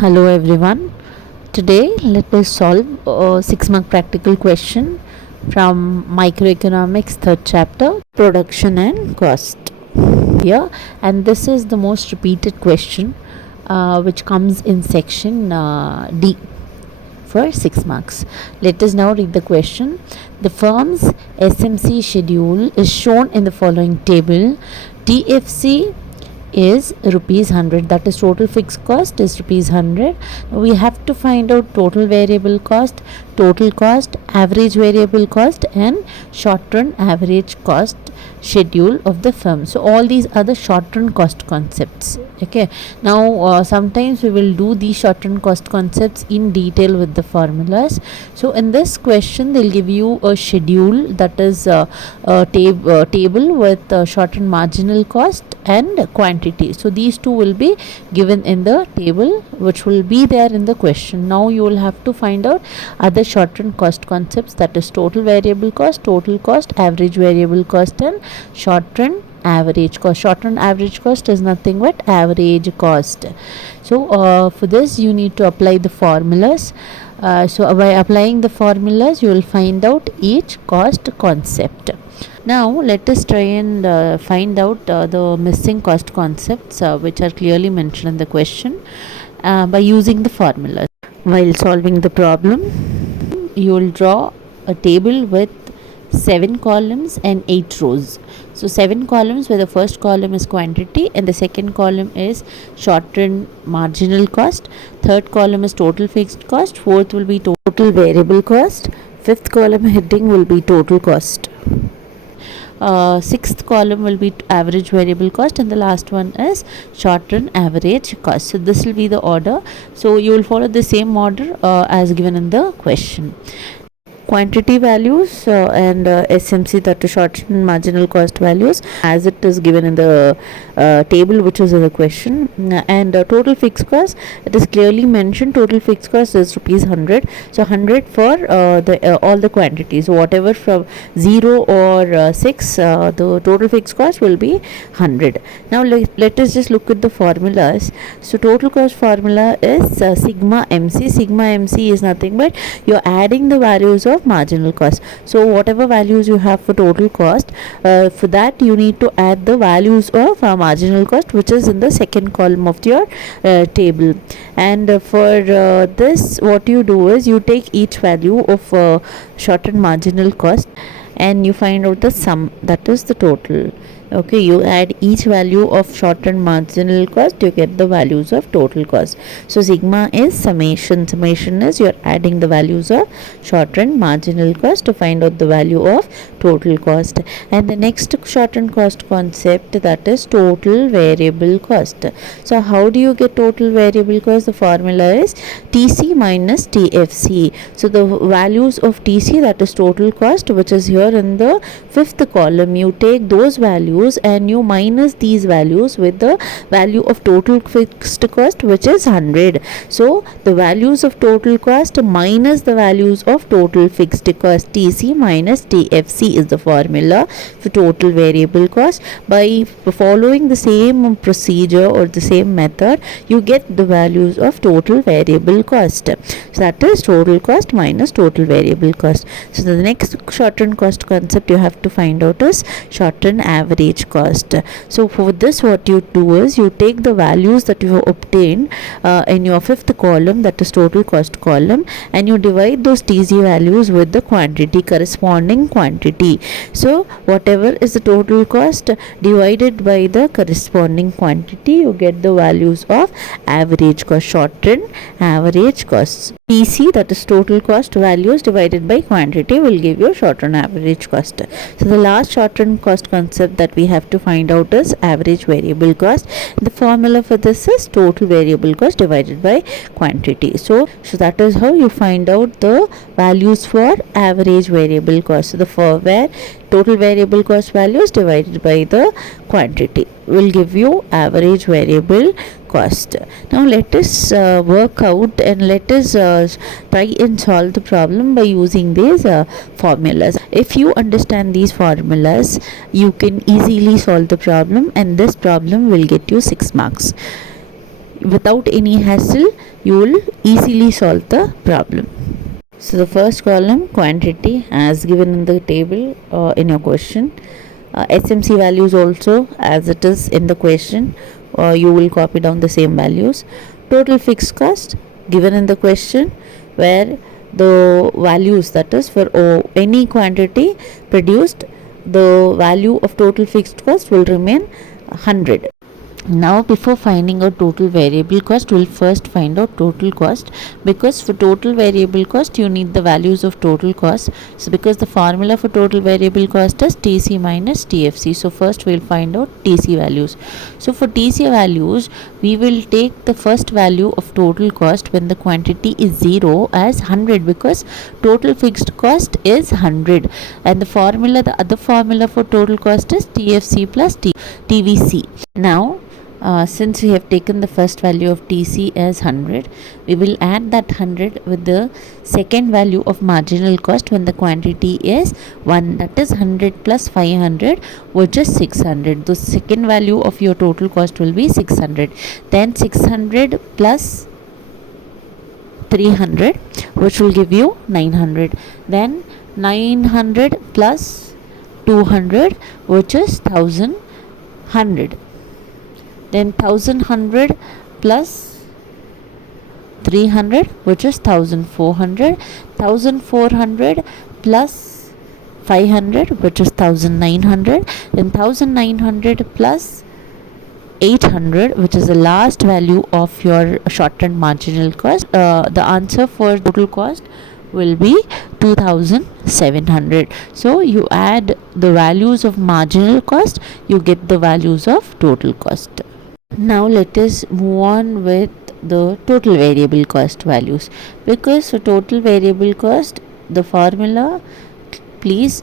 Hello everyone. Today let us solve a 6-mark practical question from Microeconomics 3rd chapter, Production and Cost. Here, and this is the most repeated question which comes in section D for 6 marks. Let us now read the question. The firm's SMC schedule is shown in the following table. TFC is rupees 100, that is total fixed cost is rupees 100. We have to find out total variable cost, total cost, average variable cost and short run average cost schedule of the firm. So all these are the short run cost concepts. Okay, now sometimes we will do these short run cost concepts in detail with the formulas. So in this question they'll give you a schedule, that is a table with short run marginal cost and quantity. So these two will be given in the table which will be there in the question. Now you will have to find out other short run cost concepts, that is total variable cost, total cost, average variable cost and short run average cost. Short run average cost is nothing but average cost. So for this you need to apply the formulas. So by applying the formulas you will find out each cost concept. Now let us try and find out the missing cost concepts which are clearly mentioned in the question by using the formulas. While solving the problem, you will draw a table with 7 columns and 8 rows. So 7 columns where the first column is quantity and the second column is short run marginal cost, third column is total fixed cost, fourth will be total variable cost, fifth column heading will be total cost, sixth column will be average variable cost and the last one is short run average cost. So this will be the order. So you will follow the same order as given in the question. Quantity values and SMC, that is short run marginal cost values, as it is given in the table which is in the question. And total fixed cost, it is clearly mentioned total fixed cost is rupees 100. So 100 for all the quantities. So whatever from 0 or 6, the total fixed cost will be 100. Now let us just look at the formulas. So total cost formula is sigma MC. Sigma MC is nothing but you are adding the values of marginal cost. So whatever values you have for total cost, for that you need to add the values of marginal cost which is in the second column of your table. And for this what you do is you take each value of short run marginal cost and you find out the sum, that is the total. Okay, you add each value of short run marginal cost, you get the values of total cost. So sigma is summation. Summation is you are adding the values of short run marginal cost to find out the value of total cost. And the next short run cost concept, that is total variable cost. So how do you get total variable cost? The formula is TC minus TFC. So the values of TC, that is total cost, which is here in the fifth column, you take those values and you minus these values with the value of total fixed cost which is 100. So the values of total cost minus the values of total fixed cost, TC minus TFC is the formula for total variable cost. By following the same procedure or the same method, you get the values of total variable cost. So that is total cost minus total variable cost. So the next short run cost concept you have to find out is short run average cost. So for this what you do is you take the values that you have obtained in your fifth column, that is total cost column, and you divide those TC values with the quantity, corresponding quantity. So whatever is the total cost divided by the corresponding quantity, you get the values of average cost, short run average costs. TC, that is total cost values divided by quantity, will give you short run average cost. So the last short run cost concept that we have to find out is average variable cost. The formula for this is total variable cost divided by quantity. So that is how you find out the values for average variable cost. So where total variable cost values divided by the quantity will give you average variable cost. Now let us work out and let us try and solve the problem by using these formulas. If you understand these formulas, you can easily solve the problem, and this problem will get you 6 marks. without any hassle you will easily solve the problem. So the first column, quantity, as given in the table in your question. SMC values also as it is in the question, you will copy down the same values. Total fixed cost given in the question, where the values, that is for any quantity produced, the value of total fixed cost will remain 100. Now before finding out total variable cost, we'll first find out total cost, because for total variable cost you need the values of total cost. So because the formula for total variable cost is TC minus TFC, so first we'll find out TC values. So for TC values, we will take the first value of total cost when the quantity is 0 as 100, because total fixed cost is 100, and the other formula for total cost is TFC plus TVC. Now since we have taken the first value of TC as 100, we will add that 100 with the second value of marginal cost when the quantity is 1, that is 100 plus 500, which is 600. The second value of your total cost will be 600. Then 600 plus 300, which will give you 900. Then 900 plus 200, which is 1100. Then 1100 plus 300, which is 1400. 1400 plus 500, which is 1900. Then 1900 plus 800, which is the last value of your shortened marginal cost. The answer for total cost will be 2700. So you add the values of marginal cost, you get the values of total cost. Now let us move on with the total variable cost values, because for total variable cost, the formula, please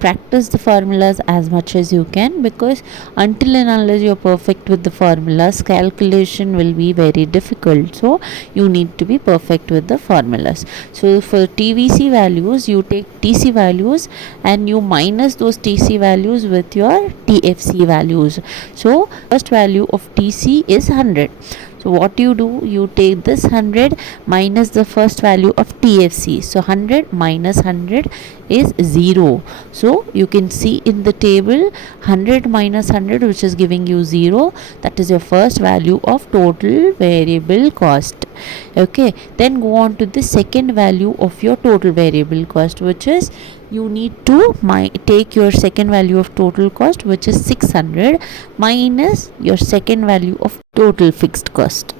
practice the formulas as much as you can, because until and unless you are perfect with the formulas, calculation will be very difficult. So you need to be perfect with the formulas. So for TVC values, you take TC values and you minus those TC values with your TFC values. So first value of TC is 100. So what you do, you take this 100 minus the first value of TFC. So 100 minus 100 is 0. So you can see in the table 100 minus 100, which is giving you 0. That is your first value of total variable cost. Okay, then go on to the second value of your total variable cost, which is you need to take your second value of total cost, which is 600, minus your second value of total fixed cost.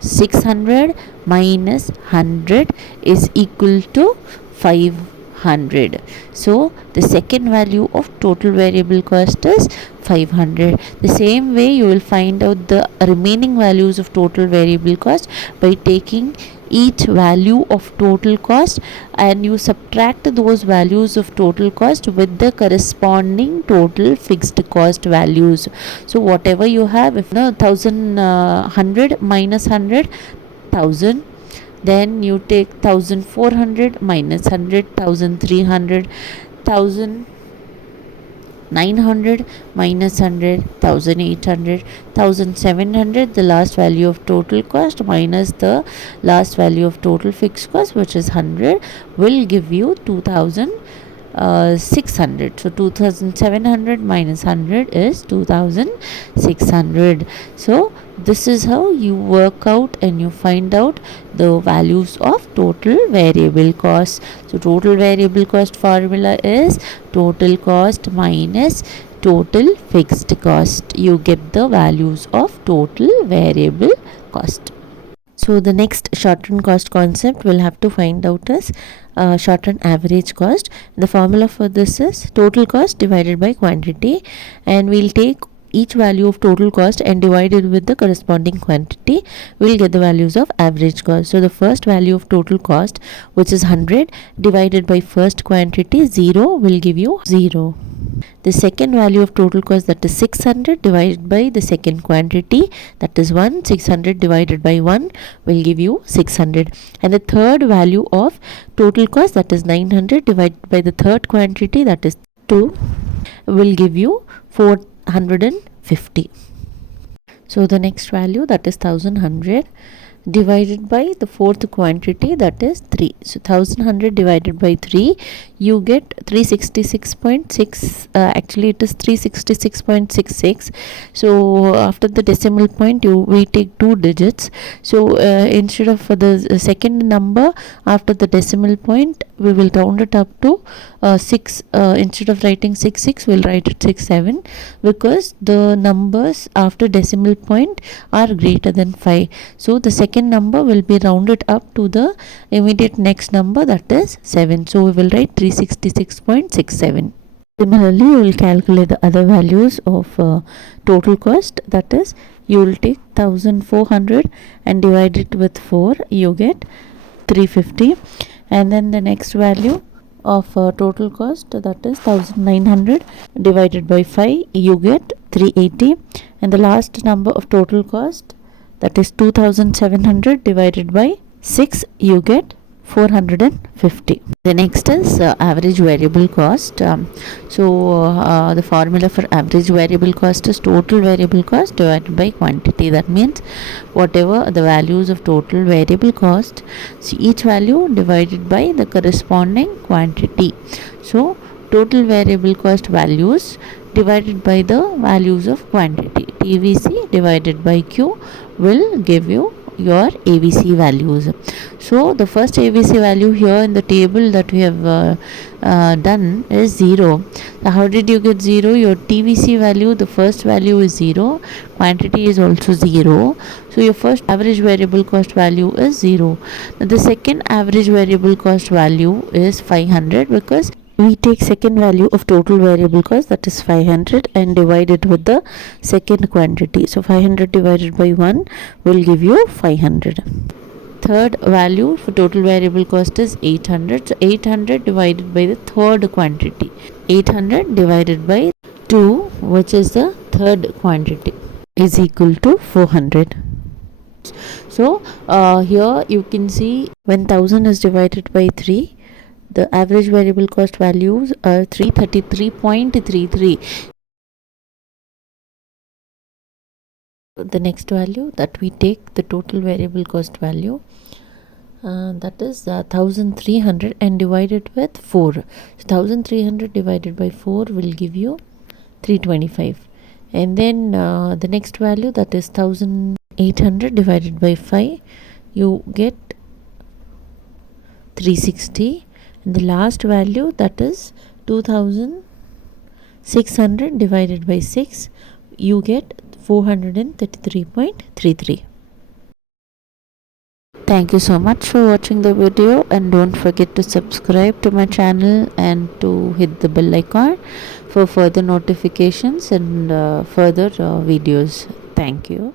600 minus 100 is equal to 500. So the second value of total variable cost is 500. The same way you will find out the remaining values of total variable cost by taking each value of total cost and you subtract those values of total cost with the corresponding total fixed cost values. So whatever you have, if 100 minus 100, 1000. Then you take 1400 minus 100, 1300. 1900 minus 100, 1800. 1700, the last value of total cost minus the last value of total fixed cost, which is 100, will give you 2600. So 2700 minus 100 is 2600. So this is how you work out and you find out the values of total variable cost. So total variable cost formula is total cost minus total fixed cost. You get the values of total variable cost. So the next shortened cost concept we'll have to find out is shortened average cost. The formula for this is total cost divided by quantity, and we'll take each value of total cost and divide it with the corresponding quantity. We'll get the values of average cost. So the first value of total cost, which is 100, divided by first quantity 0, will give you 0. The second value of total cost, that is 600, divided by the second quantity, that is 1. 600 divided by 1 will give you 600. And the third value of total cost, that is 900, divided by the third quantity, that is 2, will give you 450. So the next value, that is 1100, divided by the fourth quantity, that is 3. So 1100 divided by 3, you get 366.6. Actually it is 366.66. so after the decimal point we take 2 digits. So instead of the second number after the decimal point, we will round it up to 6. Instead of writing 66, we'll write it 67, because the numbers after decimal point are greater than 5. So the second number will be rounded up to the immediate next number, that is 7. So we will write 366.67. Similarly, you will calculate the other values of total cost. That is, you will take 1400 and divide it with 4, you get 350. And then the next value of total cost, that is 1900 divided by 5, you get 380. And the last number of total cost, that is 2700 divided by 6, you get 450. The next is average variable cost. The formula for average variable cost is total variable cost divided by quantity. That means whatever the values of total variable cost, so each value divided by the corresponding quantity. So total variable cost values divided by the values of quantity. TVC divided by Q will give you your AVC values. So the first AVC value here in the table that we have done is 0. So how did you get 0? Your TVC value, the first value is 0, quantity is also 0. So your first average variable cost value is 0. Now the second average variable cost value is 500, because we take second value of total variable cost, that is 500, and divide it with the second quantity. So 500 divided by 1 will give you 500. Third value for total variable cost is 800. So 800 divided by the third quantity. 800 divided by 2, which is the third quantity, is equal to 400. So here you can see when 1000 is divided by 3, the average variable cost values are 333.33. The next value that we take, the total variable cost value, that is 1300, and divide it with 4. So 1300 divided by 4 will give you 325. And then the next value, that is 1800 divided by 5, you get 360. And the last value, that is 2600 divided by 6, you get 433.33. Thank you so much for watching the video, and don't forget to subscribe to my channel and to hit the bell icon for further notifications and further videos. Thank you.